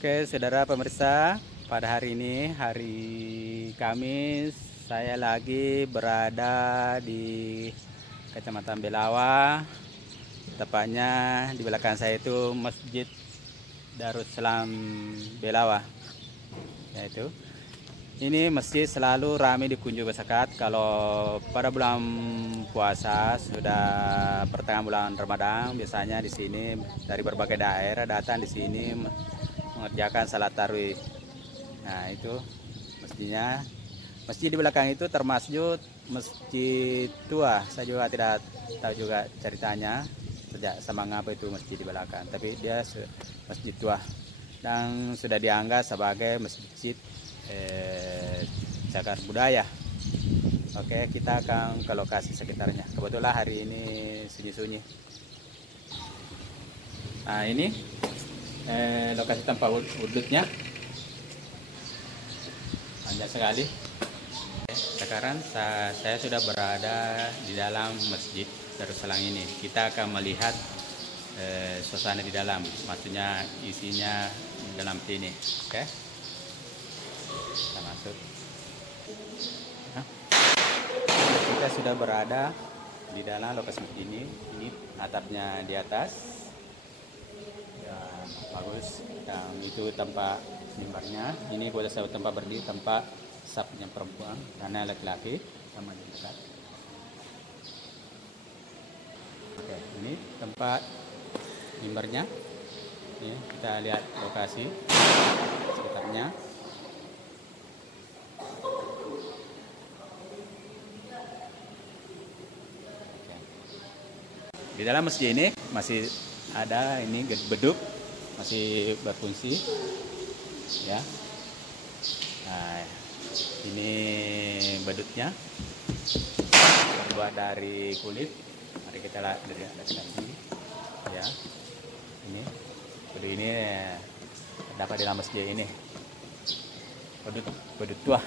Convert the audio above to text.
Oke, saudara pemirsa, pada hari ini, hari Kamis, saya lagi berada di Kecamatan Belawa. Tepatnya di belakang saya itu Masjid Darussalam Belawa. Yaitu, ini masjid selalu ramai dikunjungi masyarakat kalau pada bulan puasa, sudah pertengahan bulan Ramadan, biasanya di sini dari berbagai daerah datang di sini mengerjakan salat tarawih. Nah, itu masjidnya. Masjid di belakang itu termasuk masjid tua. Saya juga tidak tahu juga ceritanya sejak sama ngapa itu masjid di belakang, tapi dia masjid tua dan sudah dianggap sebagai masjid cagar budaya. Oke, kita akan ke lokasi sekitarnya. Kebetulan hari ini sunyi-sunyi. Nah, ini lokasi tempat wudhunya panjang sekali. Sekarang saya sudah berada di dalam Masjid Darussalam ini. Kita akan melihat suasana di dalam, maksudnya isinya dalam sini. Oke, kita masuk. Nah, kita sudah berada di dalam lokasi ini. Ini atapnya di atas. Bagus, dan itu tempat mimbarnya. Ini boleh saya tempat berdiri, tempat sapnya perempuan karena laki-laki sama di dekat. Oke, ini tempat mimbarnya. Ini kita lihat lokasi sekitarnya. Oke. Di dalam masjid ini masih ada ini beduk masih berfungsi ya. Nah, ini beduknya terbuat dari kulit. Mari kita lihat dari atas sini ya. Ini beduk ini terdapat di dalam masjid ini, beduk tua.